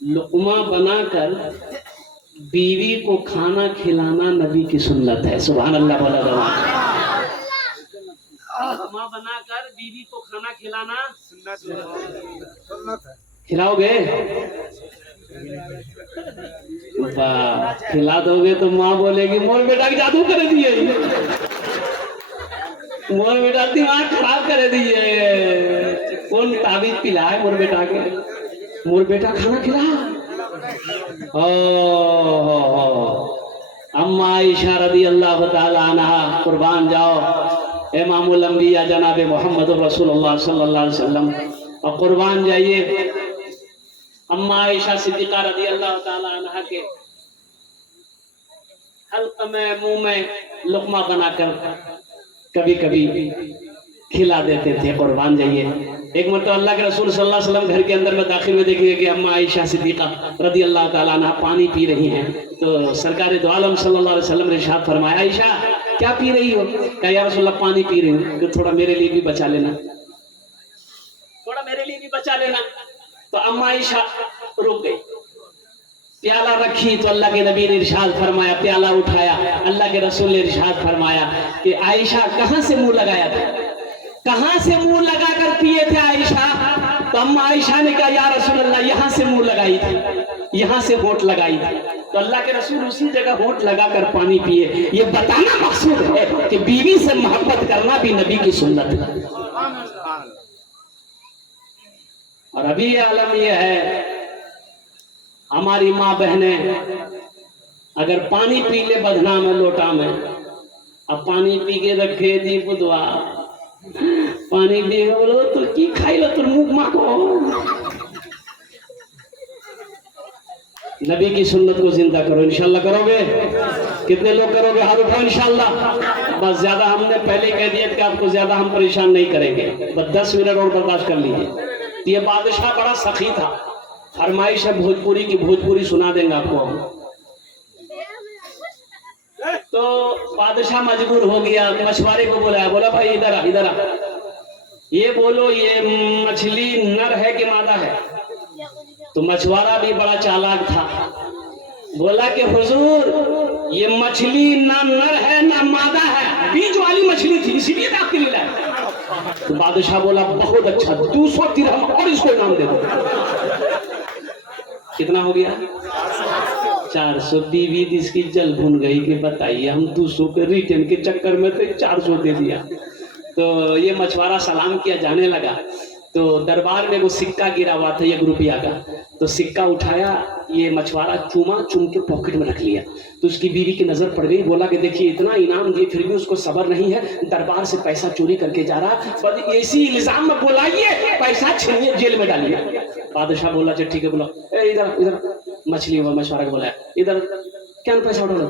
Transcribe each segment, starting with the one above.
लुक़मा बनाकर बीवी को खाना खिलाना नबी की सुन्नत है। सुभान अल्लाह बोला जवान। लुक़मा बनाकर बीवी को खाना खिलाना सुन्नत है। खिलाओगे? वाह, खिला दोगे तो माँ बोलेगी मोर बेटा की जादू कर दिए, मोर बेटा दिमाग खराब कर दिए। कौन ताबीज पिला है मोर बेटा के? मोर बेटा खाना खिला। अम्मा आयशा रज़ी अल्लाह ताला अन्हा, कुर्बान जाओ इमामुल अंबिया जनाब मोहम्मद रसूलुल्लाह सल्लल्लाहु अलैहि वसल्लम, और कुर्बान जाइए अम्मा आयशा सिद्दीक़ा रज़ी अल्लाह ताला अन्हा के हल्क़ में मुंह में लुक़मा बनाकर कभी कभी खिला देते थे। कुर्बान जाइए। एक मरतबा अल्लाह के रसूल सल्लल्लाहु अलैहि वसल्लम घर के अंदर में दाखिल में देखिए कि अम्मा आयशा सिद्दीक़ा रज़ी अल्लाह ताला अन्हा पानी पी रही हैं। तो सरकार दो आलम सल्लल्लाहु अलैहि वसल्लम ने इरशाद फरमाया, आयशा क्या पी रही हो? कहा या रसूलल्लाह पानी पी रही हूँ। तो थोड़ा मेरे लिए भी बचा लेना, थोड़ा मेरे लिए भी बचा लेना। तो अम्मा आयशा रुक गई, प्याला रखी तो अल्लाह के नबी ने इरशाद फरमाया, प्याला उठाया, अल्लाह के रसूल ने इरशाद फरमाया कि आयशा कहां से मुंह लगाया था, कहां से मुंह लगाकर पिए थे आयशा? तो अम्मा आयशा ने कहा या रसूल अल्लाह यहां से मुंह लगाई थी, यहां से होंठ लगाई थी। तो अल्लाह के रसूल उसी जगह होंठ लगाकर पानी पिए। ये बताना मकसूद है कि बीवी से मोहब्बत करना भी नबी की सुन्नत है। और अभी आलम यह है, हमारी माँ बहने अगर पानी पी ले बधना में लोटा में, अब पानी पी के रखे थी बुधवा, पानी पी के बोलो तो की खाई लो तुम मुख माँ को। नबी की सुन्नत को जिंदा करो, इंशाल्लाह करोगे? कितने लोग करोगे? हाथ उठाओ इंशाल्लाह। बस ज्यादा हमने पहले कह दिया कि आपको ज्यादा हम परेशान नहीं करेंगे, बस 10 मिनट और बर्दाश्त कर लीजिए। ये बादशाह बड़ा सखी था, फरमाइश है भोजपुरी की, भोजपुरी सुना देंगे आपको। तो बादशाह मजबूर हो गया, मछुआरे को बोला, बोला भाई इधर आ, इधर आ, ये बोलो ये मछली नर है कि मादा है? तो मछुआरा भी बड़ा चालाक था, बोला कि हुजूर ये मछली ना नर है ना मादा है, बीच वाली मछली थी इसीलिए आपके लिए लाया। तो बादशाह बोला बहुत अच्छा, 200 दिरहम और इसको इनाम दे दो। कितना हो गया? 400। बीवी इसकी जल भून गई कि बताइए हम 200 के रिटर्न के चक्कर में तो 400 दे दिया। तो ये मछुआरा सलाम किया, जाने लगा। तो दरबार में वो सिक्का गिरा हुआ था 1 रुपया का, तो सिक्का उठाया, ये मछुआरा चूम के पॉकेट में रख लिया। तो उसकी बीवी की नजर पड़ गई, बोला कि देखिए इतना इनाम दिए फिर भी उसको सब्र नहीं है, दरबार से पैसा चोरी करके जा रहा, पर इसी इल्जाम में बुलाइए, पैसा छीनिए, जेल में डालिए। बादशाह बोला चल ठीक है, बोला इधर इधर मछली हुआ। मछुआरा को बोला इधर क्या पैसा उठा लो,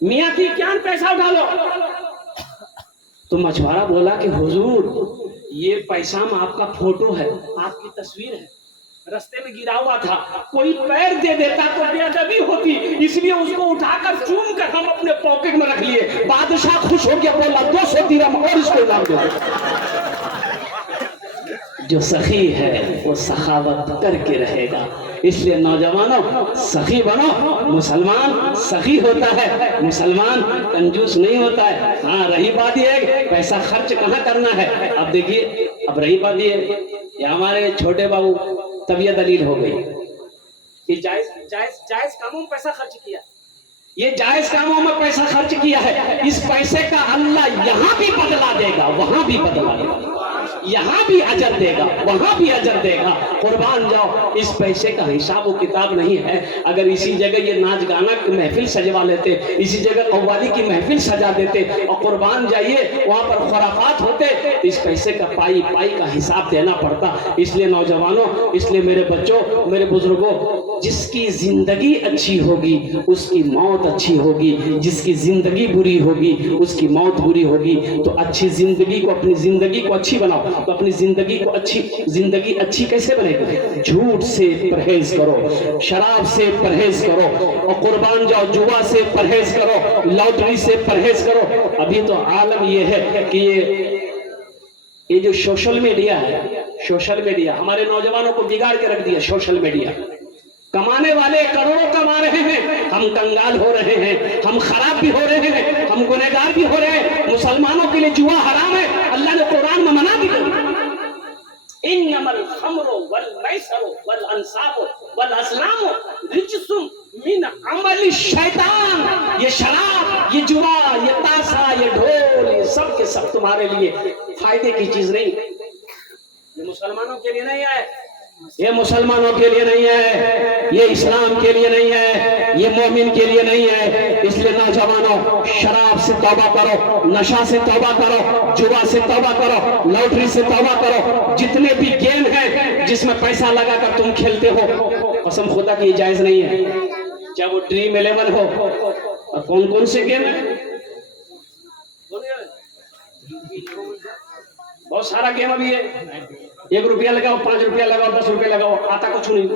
मियाँ थी क्या पैसा उठा लो। तो मछुआरा बोला कि हुजूर ये पैसा में आपका फोटो है, आपकी तस्वीर है, रास्ते में गिरा हुआ था, कोई पैर दे देता तो बेअदबी होती, इसलिए उसको उठाकर चूम कर हम अपने पॉकेट में रख लिए। बादशाह खुश हो गया, बोला 200 दिरहम और इसको इनाम दे दो। जो सखी है वो सखावत करके रहेगा, इसलिए नौजवानों सखी बनो। मुसलमान सखी होता है, मुसलमान कंजूस नहीं होता है। हाँ रही बात ये पैसा खर्च कहाँ करना है। अब देखिए, अब रही बात ये हमारे छोटे बाबू तबीयत दलील हो गई, ये जायज कामों में पैसा खर्च किया, ये जायज कामों में पैसा खर्च किया है, इस पैसे का अल्लाह यहाँ भी बदला देगा, वहां भी बदला देगा, यहाँ भी अजर देगा, वहां भी अजर देगा। कुर्बान जाओ, इस पैसे का हिसाब व किताब नहीं है। अगर इसी जगह ये नाच गाना की महफिल सजवा लेते, इसी जगह कव्वाली की महफिल सजा देते और कुर्बान जाइए वहां पर खुराफात होते, इस पैसे का पाई पाई का हिसाब देना पड़ता। इसलिए नौजवानों, इसलिए मेरे बच्चों, मेरे बुजुर्गों, जिसकी जिंदगी अच्छी होगी उसकी मौत अच्छी होगी, जिसकी जिंदगी बुरी होगी उसकी मौत बुरी होगी। तो अच्छी जिंदगी को, अपनी जिंदगी को अच्छी बनाओ। तो अपनी जिंदगी को जिंदगी अच्छी कैसे बनेगी? झूठ से परहेज करो, शराब से परहेज करो, और कुर्बान जाओ जुआ से परहेज करो, लॉटरी से परहेज करो। अभी तो आलम ये है कि ये जो सोशल मीडिया है सोशल मीडिया हमारे नौजवानों को बिगाड़ के रख दिया। सोशल मीडिया कमाने वाले करोड़ों कमा रहे हैं, हम कंगाल हो रहे हैं, हम खराब भी हो रहे हैं, हम गुनहगार भी हो रहे हैं। मुसलमानों के लिए जुआ हराम है, अल्लाह ने कुरान में मना दिया। इन्नमल खम्रु वल मैसरु वल अंसाबु वल अस्लामु रिजसुम मिन अमलि शैतान। ये शराब, ये जुआ, ये ताशा, ये ढोल, ये सब के सब तुम्हारे लिए फायदे की चीज नहीं। ये मुसलमानों के लिए नहीं है, ये मुसलमानों के लिए नहीं है, ये इस्लाम के लिए नहीं है, ये मोमिन के लिए नहीं है। इसलिए नौजवानों, शराब से तौबा करो, नशा से तौबा करो, जुआ से तौबा करो, लॉटरी से तौबा करो। जितने भी गेम हैं जिसमें पैसा लगाकर तुम खेलते हो, कसम खुदा की जायज नहीं है। चाहे वो ड्रीम 11 हो, और कौन कौन से गेम है, बहुत सारा गेम अभी है। 1 रुपया लगाओ, 5 रुपया लगाओ, 10 रुपया लगाओ, आता कुछ नहीं।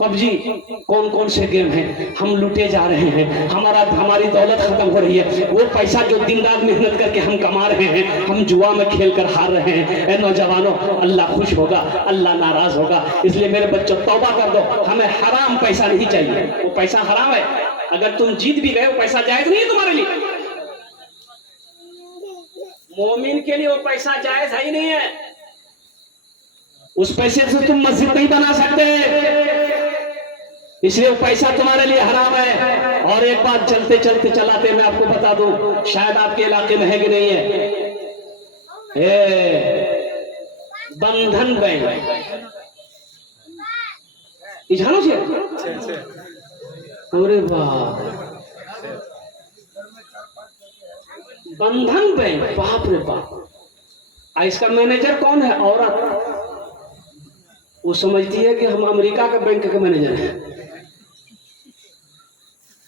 पबजी, कौन कौन से गेम हैं, हम लूटे जा रहे हैं, हमारी दौलत खत्म हो रही है। वो पैसा जो दिन रात मेहनत करके हम कमा रहे हैं, हम जुआ में खेल कर हार रहे हैं। ए नौजवानों, अल्लाह खुश होगा, अल्लाह नाराज होगा। इसलिए मेरे बच्चों, तौबा कर दो। हमें हराम पैसा नहीं चाहिए, वो पैसा हराम है। अगर तुम जीत भी गए, वो पैसा जायज नहीं है तुम्हारे लिए। मोमिन के लिए वो पैसा जायज है ही नहीं है। उस पैसे से तुम मस्जिद नहीं बना सकते, इसलिए वो पैसा तुम्हारे लिए हराम है। और एक बात चलते चलते चलाते मैं आपको बता दूं, शायद आपके इलाके में है कि नहीं है, बंधन बैंक। इजानो से अरे वाह, बंधन बैंक, बाप रे बाप। इसका मैनेजर कौन है? औरत। वो समझती है कि हम अमेरिका का बैंक के मैनेजर हैं।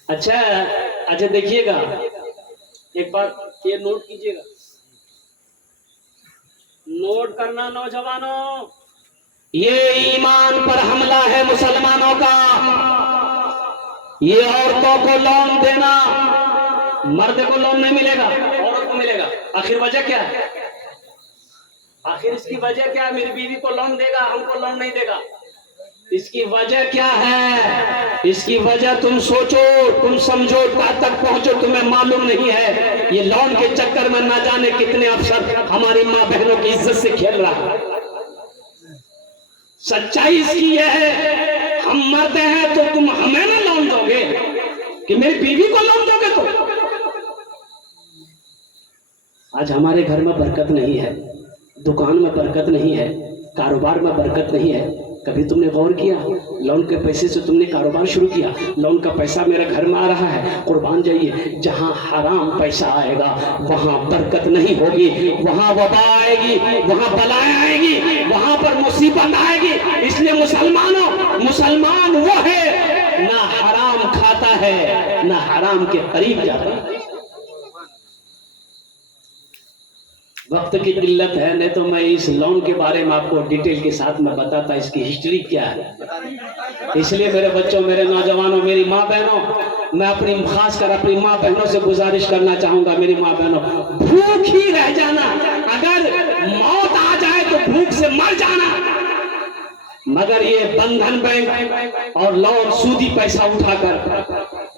अच्छा देखिएगा, एक बार ये नोट कीजिएगा, नोट करना नौजवानों, ये ईमान पर हमला है मुसलमानों का। ये औरतों को लोन देना, मर्द को लोन नहीं मिलेगा, औरत को मिलेगा। आखिर वजह क्या है? आखिर इसकी वजह क्या है? मेरी बीवी को लोन देगा, हमको लोन नहीं देगा। इसकी वजह क्या है? इसकी वजह तुम सोचो, तुम समझो, कहां तक पहुंचो तुम्हें मालूम नहीं है। ये लोन के चक्कर में ना जाने कितने अफसर हमारी माँ बहनों की इज्जत से खेल रहा है। सच्चाई इसकी यह है, हम मरते हैं तो तुम हमें ना लोन दोगे कि मेरी बीवी को लोन दोगे? तो आज हमारे घर में बरकत नहीं है, दुकान में बरकत नहीं है, कारोबार में बरकत नहीं है। कभी तुमने गौर किया? लोन के पैसे से तुमने कारोबार शुरू किया, लोन का पैसा मेरे घर में आ रहा है। कुर्बान जाइए, जहां हराम पैसा आएगा वहां बरकत नहीं होगी, वहां वबा आएगी, वहां बलाएं आएगी, वहां पर मुसीबत आएगी। इसलिए मुसलमान वो है ना हराम खाता है ना हराम के करीब जाता है। वक्त की किल्लत है, नहीं तो मैं इस लोन के बारे में आपको डिटेल के साथ में बताता, इसकी हिस्ट्री क्या है। इसलिए मेरे बच्चों, मेरे नौजवानों, मेरी माँ बहनों, मैं अपनी खासकर अपनी माँ बहनों से गुजारिश करना चाहूंगा, मेरी माँ बहनों, भूख ही रह जाना, अगर मौत आ जाए तो भूख से मर जाना, मगर ये बंधन बैंक और लोन, सूदी पैसा उठाकर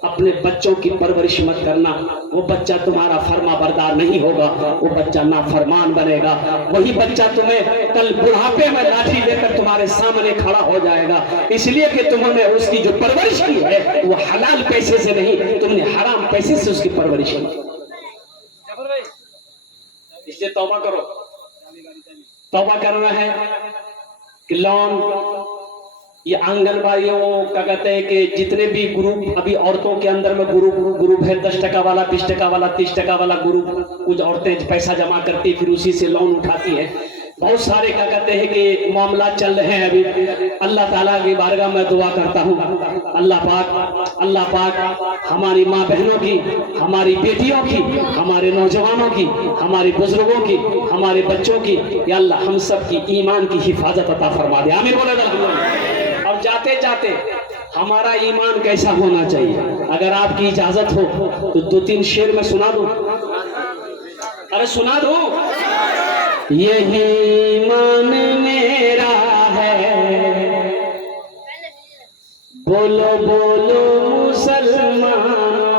अपने बच्चों की परवरिश मत करना। वो बच्चा तुम्हारा फर्मा बरदार नहीं होगा, वो बच्चा नाफरमान बनेगा। वही बच्चा तुम्हें कल बुढ़ापे में लाठी लेकर तुम्हारे सामने खड़ा हो जाएगा, इसलिए कि तुमने उसकी जो परवरिश की है वो हलाल पैसे से नहीं, तुमने हराम पैसे से उसकी परवरिश की। इसलिए तौबा करो, तौबा करना है कि लोन, ये आंगनबाड़ी, वो क्या कहते हैं कि जितने भी ग्रुप अभी औरतों के अंदर में ग्रुप है, 10% वाला, 20% वाला, 30% वाला ग्रुप, कुछ औरतें पैसा जमा करती फिर उसी से लोन उठाती है। बहुत सारे क्या कहते हैं कि मामला चल रहे हैं अभी। अल्लाह ताला की बारगाह में दुआ करता हूँ, अल्लाह पाक हमारी माँ बहनों की, हमारी बेटियों की, हमारे नौजवानों की, हमारे बुजुर्गों की, हमारे बच्चों की, या अल्लाह हम सब की ईमान की हिफाजत अता फरमा दे। आमीन बोले अल्हम्दुलिल्लाह। और जाते जाते हमारा ईमान कैसा होना चाहिए, अगर आपकी इजाजत हो तो 2-3 शेर में सुना दूं। अरे सुना दो। यही ईमान मेरा है, बोलो बोलो मुसलमानों,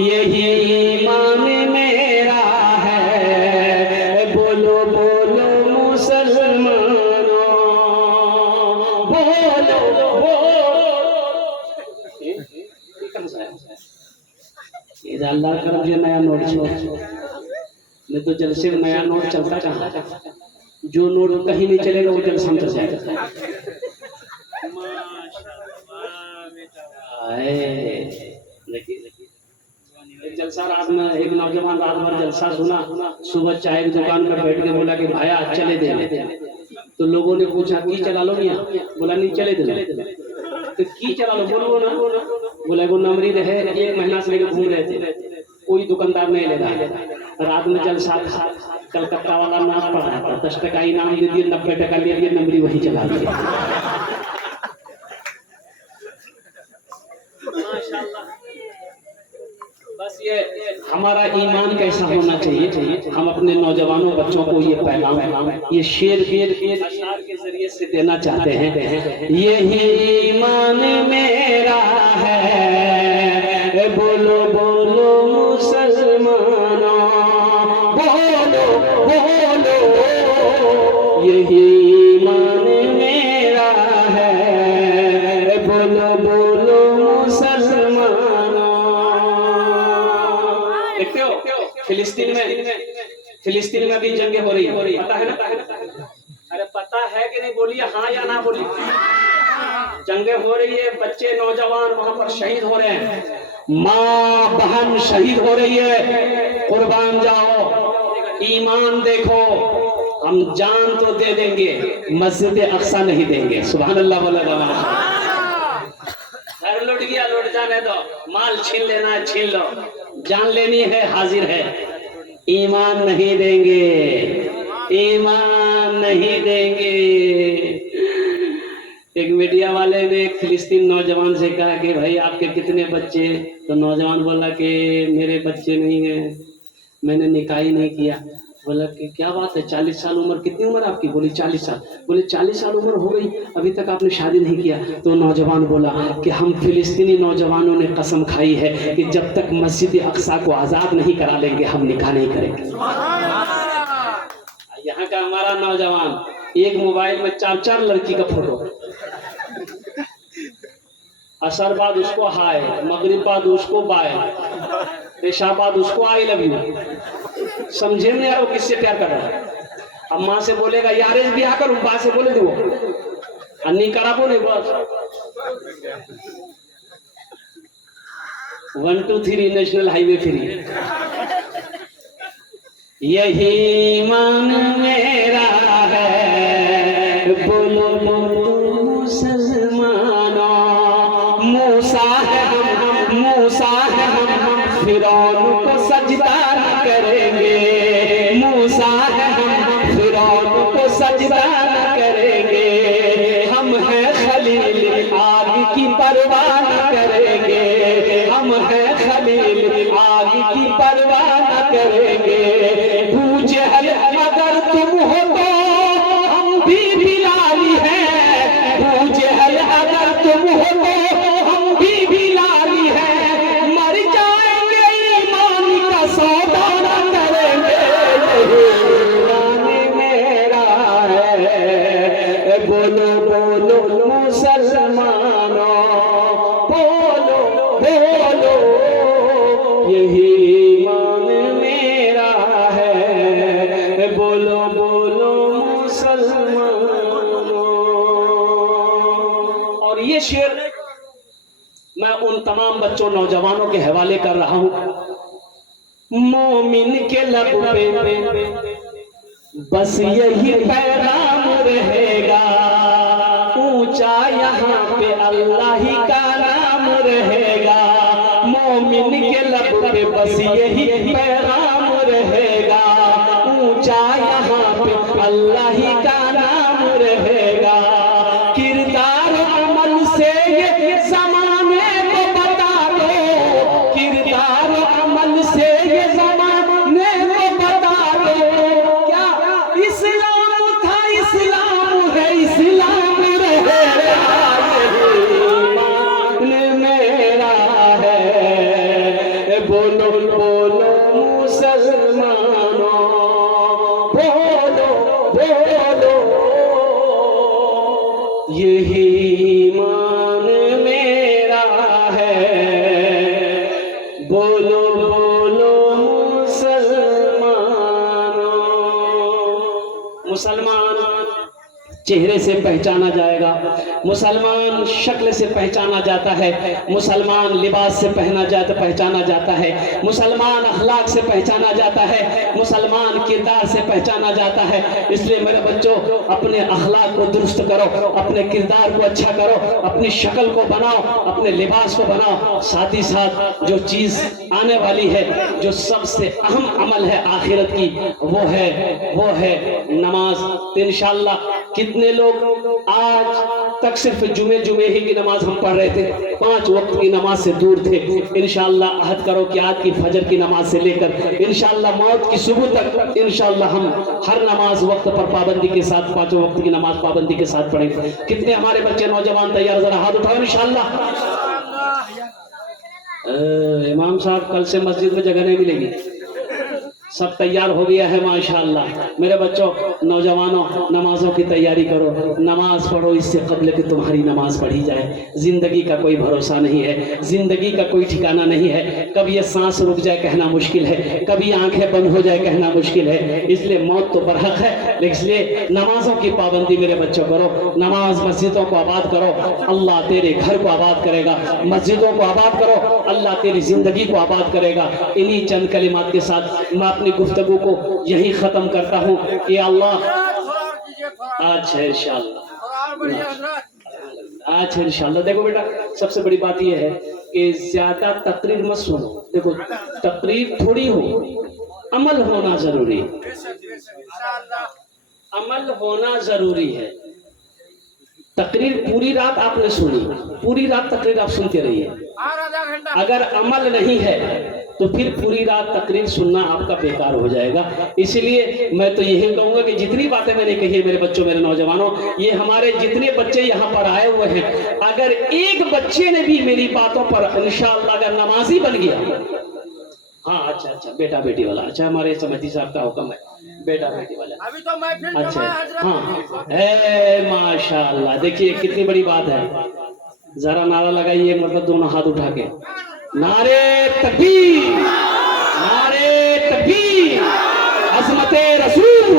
यही ईमान मेरा है, बोलो बोलो मुसलमानों, बोलो ये अल्लाह करम जो नया नोट नहीं तो जलसे में नया नोट चलता कहाँ, जो नोट कहीं नहीं चलेगा वो जलसा में चल जाएगा। एक जलसा रात में एक नौजवान रात भर जलसा सुना, सुबह चाय की दुकान में बैठ के बोला कि भाया चले दे, तो लोगों ने पूछा की चला लो मियां, बोला नहीं चले दे, तो की चला लो बोलो ना, बोला वो नमरीद है 1 महीना से लेकर घूम रहे थे, कोई दुकानदार नहीं ले रहा, रात में जलसा था, कलकत्ता वाला नाम पढ़ा था, 10 टका इनाम दे दिए, 90 टका ले लिए, नमरी वही चला दिए। बस ये हमारा ईमान कैसा होना चाहिए, हम अपने नौजवानों बच्चों को ये पैगाम, ये शेर अशआर के जरिए से देना चाहते हैं। यही ईमान मेरा है, बोलो बोलो मुसलमानों, बोलो बोलो, यही ईमान मेरा है, बोलो बोलो मुसलमानों। देखते हो फिलिस्तीन में भी जंगे हो रही है, पता है ना? अरे पता है कि नहीं, बोलिए हाँ या ना बोलिए। जंगे हो रही है, बच्चे नौजवान वहां पर शहीद हो रहे हैं, माँ बहन शहीद हो रही है, कुर्बान जाओ, ईमान देखो, हम जान तो दे देंगे, मस्जिद अक्सा नहीं देंगे। सुभान अल्लाह बोला, घर लुट गया लुट जाने दो, माल छीन लेना है छीन लो, जान लेनी है हाजिर है, ईमान नहीं देंगे, ईमान नहीं देंगे। एक मीडिया वाले ने एक फिलिस्तीन नौजवान से कहा कि भाई आपके कितने बच्चे, तो नौजवान बोला कि मेरे बच्चे नहीं हैं, मैंने निकाह ही नहीं किया। बोला कि क्या बात है, 40 साल उम्र, कितनी उम्र आपकी? बोली 40 साल। बोले 40 साल उम्र हो गई, अभी तक आपने शादी नहीं किया? तो नौजवान बोला कि हम फिलिस्तीनी नौजवानों ने कसम खाई है कि जब तक मस्जिद अक्सा को आजाद नहीं करा लेंगे हम निकाह नहीं करेंगे। यहाँ का हमारा नौजवान एक मोबाइल में 4-4 लड़की का फोटो, असर बाद उसको हाय, मगरिब बाद उसको बाय, पेशा बाद उसको आई लव यू। समझे नहीं यार वो किससे प्यार कर रहा है। अब माँ से बोलेगा यार इस ब्याह करूं, बा से बोले दो अन्नी करा बोले बस 1 2 3 नेशनल हाईवे फ्री। यही ईमान मेरा है, बोलो मुसलमानों, मूसा है हम फिरौन को सजदा न करेंगे, मूसा है हम फिरौन को सजदा न करेंगे, हम हैं खलील आग की परवाह न करेंगे, हम हैं खलील आग की परवाह न करेंगे। जहल अगर तुम हो तो हम भी बिलाली हैं, जहल अगर तुम हो तो हम भी बिलाली हैं, मर जाएंगे ईमान का सौदा न करेंगे। ईमान मेरा है, बोलो बोलो मुसलमानों, बोलो बोलो, यही ईमान मेरा है, बोलो बोलो मुसलमानों। और ये शेर मैं उन तमाम बच्चों नौजवानों के हवाले कर रहा हूं। मोमिन के लब पे बस यही पैगाम रहेगा, ऊंचा यहाँ पे अल्लाह ही का नाम रहेगा। मोमिन के लब पे बस यही पैगाम रहेगा, ऊंचा यहाँ पे अल्लाह ही का नाम रहेगा। किरदार अमल से ये ज़माने को बता दो, किरदार अमल से ये ज़माने को बता दो, क्या इस्लाम यही ईमान मेरा है, बोलो बोलो मुसलमानों। मुसलमान चेहरे से पहचाना जाएगा, मुसलमान शक्ल से पहचाना जाता है, मुसलमान लिबास से पहचाना जाता है, मुसलमान अखलाक से पहचाना जाता है, मुसलमान किरदार से पहचाना जाता है। इसलिए मेरे बच्चों, अपने अखलाक को दुरुस्त करो, अपने किरदार को अच्छा करो, अपनी शक्ल को बनाओ, अपने लिबास को बनाओ। साथ ही साथ जो चीज आने वाली है, जो सबसे अहम अमल है आखिरत की, वो है नमाज। तो इंशाअल्लाह कितने लोग आज तक सिर्फ जुमे ही की नमाज हम पढ़ रहे थे, 5 वक्त की नमाज से दूर थे। इंशाअल्लाह अहद करो कि आज की फजर की नमाज से लेकर इंशाअल्लाह मौत की सुबह तक इंशाअल्लाह हम हर नमाज वक्त पर पाबंदी के साथ, 5 वक्त की नमाज पाबंदी के साथ पढ़ेंगे। कितने हमारे बच्चे नौजवान तैयार, जरा हाथ उठाओ इंशाअल्लाह। इमाम साहब, कल से मस्जिद में जगह नहीं मिलेगी, सब तैयार हो गया है माशाअल्लाह। मेरे बच्चों, नौजवानों, नमाजों की तैयारी करो, नमाज पढ़ो इससे कबल कि तुम्हारी नमाज पढ़ी जाए। जिंदगी का कोई भरोसा नहीं है, जिंदगी का कोई ठिकाना नहीं है। कभी ये सांस रुक जाए कहना मुश्किल है, कभी आंखें बंद हो जाए कहना मुश्किल है। इसलिए मौत तो बरहक है, इसलिए नमाजों की पाबंदी मेरे बच्चों करो। नमाज, मस्जिदों को आबाद करो, अल्लाह तेरे घर को आबाद करेगा। मस्जिदों को आबाद करो, अल्लाह तेरी जिंदगी को आबाद करेगा। इन्हीं चंद कलिमात के साथ मैं अपनी गुफ्तगू को यही खत्म करता हूँ कि अल्लाह अच्छा इंशाअल्लाह, अच्छा इंशाअल्लाह। देखो बेटा, सबसे बड़ी बात यह है कि ज्यादा तकरीर मत सुनो। देखो, तकरीर थोड़ी हो, अमल होना जरूरी है, अमल होना जरूरी है। तकरीर पूरी रात आपने सुनी, पूरी रात तकरीर आप सुनते रहिए, अगर अमल नहीं है तो फिर पूरी रात तकरीर सुनना आपका बेकार हो जाएगा। इसलिए मैं तो यही कहूंगा कि जितनी बातें मैंने कही है मेरे बच्चों, मेरे नौजवानों, ये हमारे जितने बच्चे यहाँ पर आए हुए हैं, अगर एक बच्चे ने भी मेरी बातों पर इंशाअल्लाह अगर नमाजी बन गया, हाँ अच्छा बेटा बेटी वाला, अच्छा हमारे समिति साहब का हुक्म है बेटा बेटी वाला, अभी तो मैं फिर अच्छा हाँ माशाअल्लाह। देखिए कितनी बड़ी बात है, जरा नारा लगाइए, मतलब दोनों हाथ उठा के, नारे तकबीर, नारे तकबीर, अज़मते रसूल,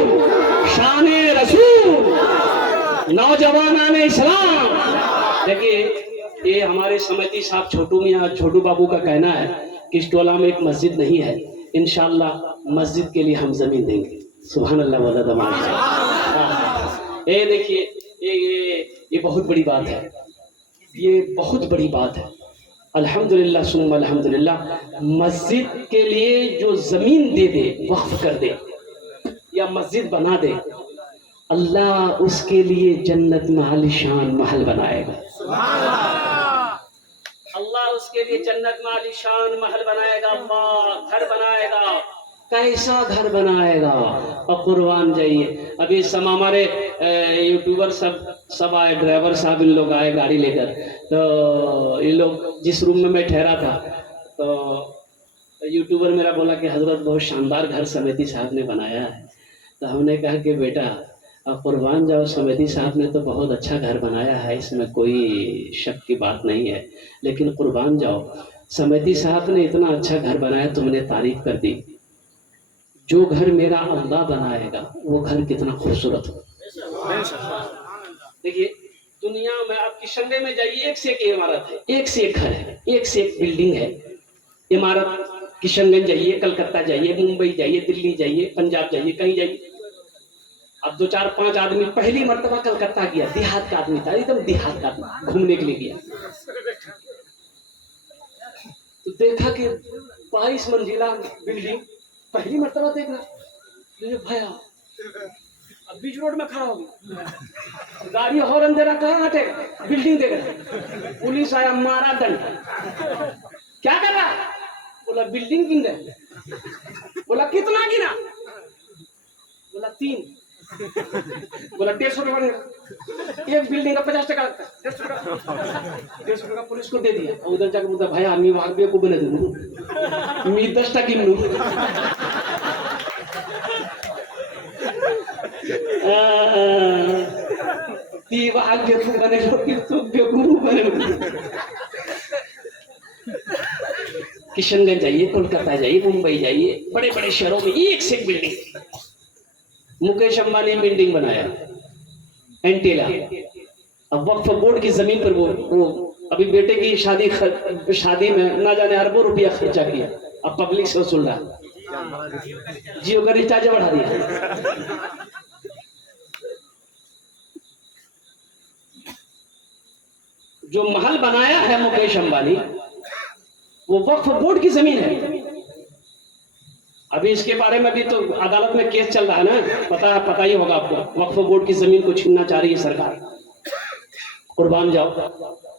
शाने रसूल, नौजवानाने इस्लाम। देखिए, ये हमारे समिति साहब छोटू बाबू का कहना है कि इस टोला में एक मस्जिद नहीं है, इंशाअल्लाह मस्जिद के लिए हम जमीन देंगे। सुभान अल्लाह वाला दमाद। ये देखिए, ये बहुत बड़ी बात है, ये बहुत बड़ी बात है। अल्हम्दुलिल्लाह सुम्मा अल्हम्दुलिल्लाह, मस्जिद के लिए जो जमीन दे दे, वक्फ कर दे या मस्जिद बना दे, अल्लाह उसके लिए जन्नत में आलीशान महल बनाएगा। अल्लाह उसके लिए जन्नत में आलीशान महल बनाएगा, अल्लाह घर बनाएगा। कैसा घर बनाएगा? और कुर्बान जाइए, अभी सब हमारे यूट्यूबर सब आए, ड्राइवर साहब इन लोग आए गाड़ी लेकर, तो इन लोग जिस रूम में मैं ठहरा था, तो यूट्यूबर मेरा बोला कि हजरत बहुत शानदार घर समिति साहब ने बनाया है। तो हमने कहा कि बेटा कुर्बान जाओ, समिति साहब ने तो बहुत अच्छा घर बनाया है, इसमें कोई शक की बात नहीं है, लेकिन कुर्बान जाओ, समिति साहब ने इतना अच्छा घर बनाया, तुमने तारीफ कर दी। जो घर मेरा अल्लाह बनाएगा वो घर कितना खूबसूरत हो। देखिए, दुनिया में आप किशनगंज में जाइए, एक से एक इमारत है, एक से एक घर है, एक से एक बिल्डिंग है, इमारत। किशनगंज जाइए, कलकत्ता जाइए, मुंबई जाइए, दिल्ली जाइए, पंजाब जाइए, कहीं जाइए। अब 2 4 5 आदमी पहली मर्तबा कलकत्ता गया, देहात का आदमी था, एकदम देहात का आदमी, घूमने के लिए गया, तो देखा कि 22 मंजिला बिल्डिंग, पहली मर्तबा देख रहा, भैया अब बीच रोड में खड़ा हो गया, गाड़ी हॉर्न दे रहा, कहाँ हटेगा, बिल्डिंग देख रहा, पुलिस आया, मारा दंड। क्या कर रहा? बोला बिल्डिंग गिन रहे। बोला कितना गिना? बोला 3। बोला 150 रुपया, एक बिल्डिंग का 50 टका लगता है, 150 टका पुलिस को दे दिया। उधर जाकर बोलता भैया मी वागे को बने दूँ, मी 10 टका गिनू। दिवाग्य बने लोग बने। किशनगंज जाइए, कोलकाता जाइए, मुंबई जाइए, बड़े बड़े शहरों में एक से एक बिल्डिंग। मुकेश अंबानी बिल्डिंग बनाया एंटीला। अब वक्फ बोर्ड की जमीन पर वो अभी बेटे की शादी में ना जाने अरबों रुपया खर्चा किया, अब पब्लिक से वसूल रहा। जियो का रिचार्ज बढ़ा दिया। जो महल बनाया है मुकेश अंबानी वो वक्फ बोर्ड की जमीन है। अभी इसके बारे में भी तो अदालत में केस चल रहा है ना, पता ही होगा आपको। वक्फ बोर्ड की जमीन को छीनना चाह रही है सरकार। कुर्बान जाओ,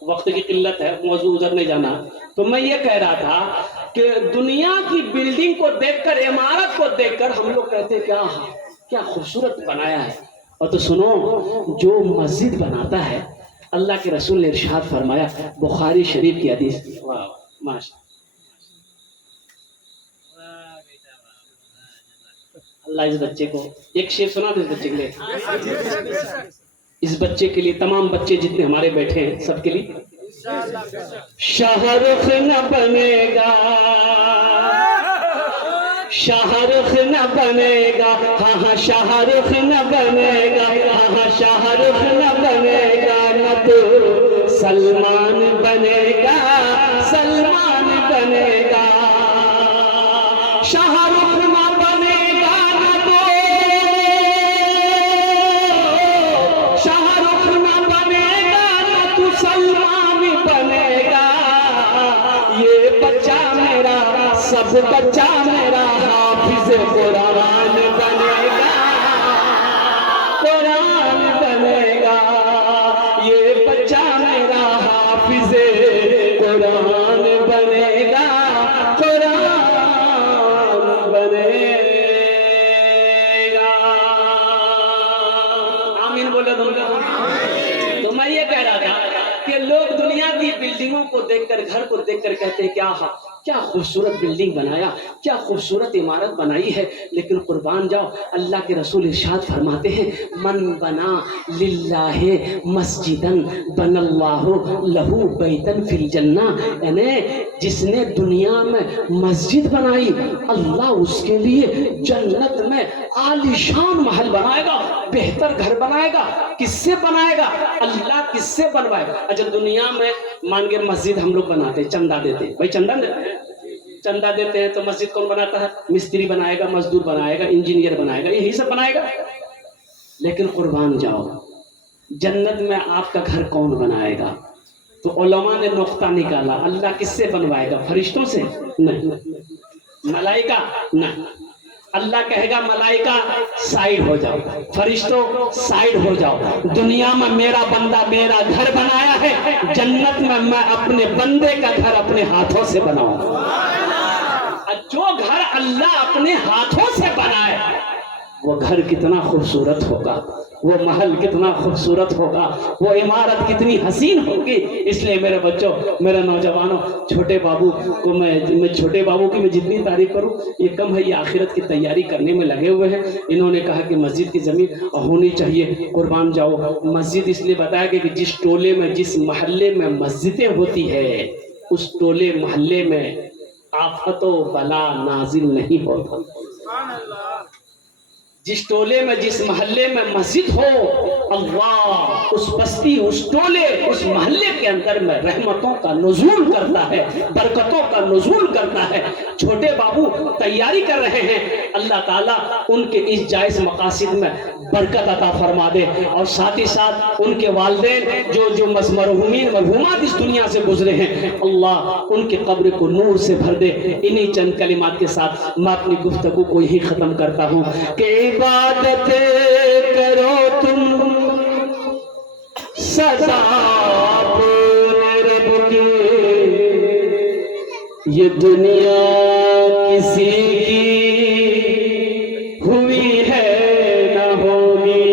वक्त की किल्लत है, मौजू उधर नहीं जाना। तो मैं ये कह रहा था कि दुनिया की बिल्डिंग को देखकर, इमारत को देखकर हम लोग कहते क्या खूबसूरत बनाया है। और तो सुनो, जो मस्जिद बनाता है, अल्लाह के रसूल ने इरशाद फरमाया, बुखारी शरीफ की हदीस, माशा अल्लाह इस बच्चे को एक शेर सुना दो, इस बच्चे के लिए, इस बच्चे के लिए, तमाम बच्चे जितने हमारे बैठे हैं सबके लिए। शाहरुख न बनेगा, शाहरुख न बनेगा, हाँ शाहरुख न बनेगा, हाँ शाहरुख न बनेगा, न तो सलमान बनेगा, सलमान बनेगा। शाहरुख न बनेगा, न तो शाहरुख न बनेगा, न तो सलमान बनेगा। ये बच्चा मेरा, सब बच्चा मेरा हाफिज कुरान बनेगा, कुरान बनेगा। ये बच्चा मेरा हाफिज कुरान बनेगा, कुरान बनेगा। आमीन बोले तुम लोग। तो मैं ये कह रहा था कि लोग दुनिया की बिल्डिंगों को देखकर, घर को देखकर कहते हैं क्या खूबसूरत बिल्डिंग बनाया, क्या खूबसूरत इमारत बनाई है। लेकिन कुर्बान जाओ, अल्लाह के रसूल इरशाद फरमाते हैं, मन बना लिल्लाहि मस्जिदन बनल्लाहु लहू बैतन फिल जन्ना। यानी जिसने दुनिया में मस्जिद बनाई, अल्लाह उसके लिए जन्नत में आलीशान महल बनाएगा, बेहतर घर बनाएगा। किससे बनाएगा? अल्लाह किससे बनवाएगा? अच्छा, दुनिया में मान के मस्जिद हम लोग बनाते हैं, चंदा देते हैं, भाई चंदा देते हैं तो मस्जिद कौन बनाता है? मिस्त्री बनाएगा, मजदूर बनाएगा, इंजीनियर बनाएगा, यही सब बनाएगा। लेकिन कुर्बान जाओ, जन्नत में आपका घर कौन बनाएगा? तो उलमा ने नुक्ता निकाला, अल्लाह किससे बनवाएगा? फरिश्तों से? नहीं। मलाइका? नहीं। अल्लाह कहेगा मलाइका साइड हो जाओ, फरिश्तों साइड हो जाओ। दुनिया में मेरा बंदा मेरा घर बनाया है, जन्नत में मैं अपने बंदे का घर अपने हाथों से बनाऊंगा। जो घर अल्लाह अपने हाथों से बनाए, वो घर कितना खूबसूरत होगा, वो महल कितना खूबसूरत होगा, वो इमारत कितनी हसीन होगी। इसलिए मेरे बच्चों, मेरे नौजवानों, छोटे बाबू को मैं छोटे बाबू की मैं जितनी तारीफ करूं ये कम है। ये आखिरत की तैयारी करने में लगे हुए हैं। इन्होंने कहा कि मस्जिद की जमीन होनी चाहिए। कुर्बान जाओ, मस्जिद इसलिए बताया कि जिस टोले में, जिस मोहल्ले में मस्जिदें होती है, उस टोले मोहल्ले में आफतो बला नाजिल नहीं होता। जिस टोले में, जिस मोहल्ले में मस्जिद हो, अल्लाह उस बस्ती, उस टोले, उस मोहल्ले के अंदर में रहमतों का नुज़ूल करता है, बरकतों का नुज़ूल करता है। छोटे बाबू तैयारी कर रहे हैं, अल्लाह ताला उनके इस जायज़ मकासिद में बरकत अता फरमा दे। और साथ ही साथ उनके वालिदैन जो मरहूमीन मरहूमात इस दुनिया से गुजरे हैं, अल्लाह उनके कब्र को नूर से भर दे। इन्हीं चंद कलिमात के साथ मैं अपनी गुफ्तगू को यही ख़त्म करता हूँ कि इबादत करो तुम सदा अपने रब की, ये दुनिया किसी की हुई है न होगी।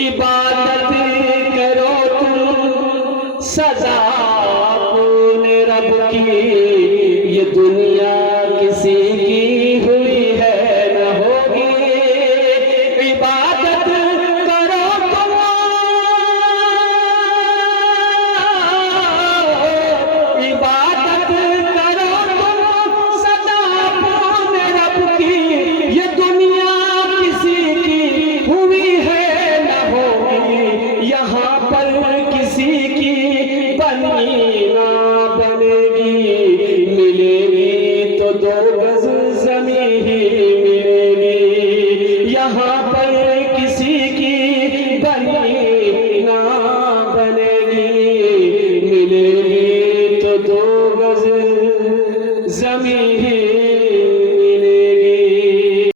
इबादत करो तुम सदा अपने रब की, ये दुनिया किसी की हुई है न होगी। इबादत करो तुम यहाँ पर